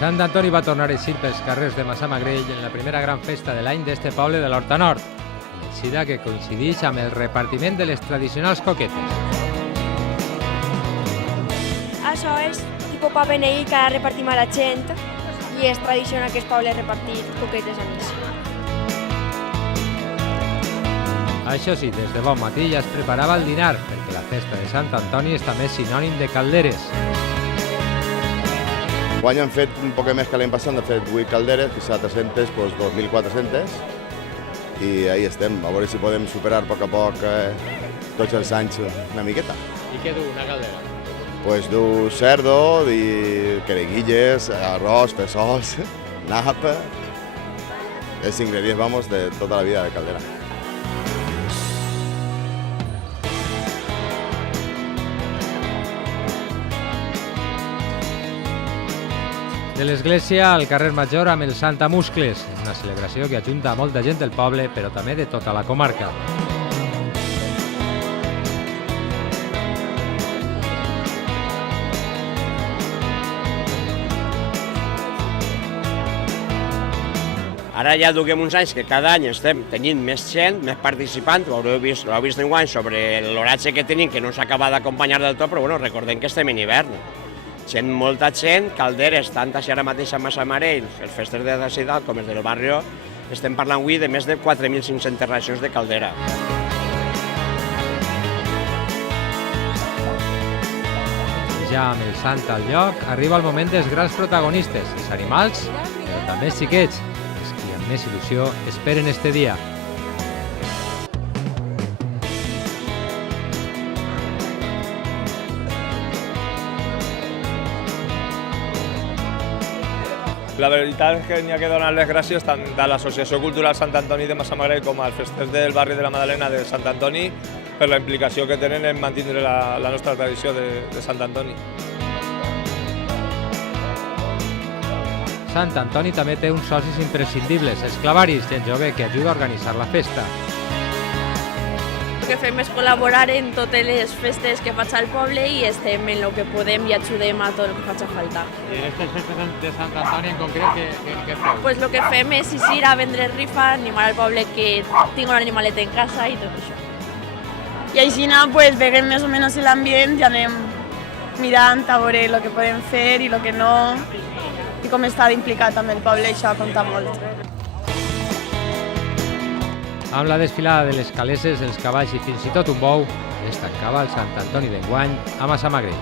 Sant Antoni va tornar a eixir pels carrers de Massamagrell en la primera gran festa de l'any d'este poble de l'Horta Nord, eixida que coincideix amb el repartiment de les tradicionals coquetes. Això és tipus pa beneir que repartim a la gent i és tradició en aquest poble repartir coquetes a més. Això sí, des de bon matí ja es preparava el dinar, perquè la festa de Sant Antoni és també sinònim de calderes. Guany hem fet un poc més que l'any passat, hem fet 8 calderes, quizá 300, doncs 2.400, i ahí estem, a veure si podem superar a poc tots els anys una miqueta. I què du una caldera? Pues du cerdo, quereguilles, arròs, fesols, napa, els ingredients, vamos, de tota la vida de caldera. De l'església al carrer Major amb el Santa Muscles, una celebració que ajunta molta gent del poble, però també de tota la comarca. Ara ja duguem uns anys que cada any estem tenint més gent, més participants, ho heu vist enguany sobre l'oratge que tenim, que no s'acaba d'acompanyar del tot, però bueno, recordem que estem en hivern. Molta gent, calderes, tant així ara mateix a Massamagrell, els festes de la ciutat com els del barri, estem parlant avui de més de 4.500 racions de caldera. Ja amb el sant al lloc, arriba el moment dels grans protagonistes, els animals, però també els xiquets, els qui amb més il·lusió esperen este dia. La veritat és que n'hi ha que donar les gràcies tant de l'Associació Cultural Sant Antoni de Massamagrell com als festers del barri de la Madalena de Sant Antoni per la implicació que tenen en mantenir la nostra tradició de Sant Antoni. Sant Antoni també té uns socis imprescindibles, els clavaris, gent jove que ajuda a organitzar la festa. El que fem és col·laborar en totes les festes que faig al poble i estem en el que podem i ajudem a tot el que faci falta. I en aquestes festes de Sant Antoni en concret, què feu? Pues el que fem és ir a vendre rifa, animar al poble que tingui un animalet en casa i tot això. I així pues, veiem més o menys l'ambient i anem mirant a veure el que podem fer i el que no, i com està implicat amb el poble, això compta molt. Amb la desfilada de les caleses, els cavalls i fins i tot un bou, es tancava el Sant Antoni d'enguany a Massamagrell.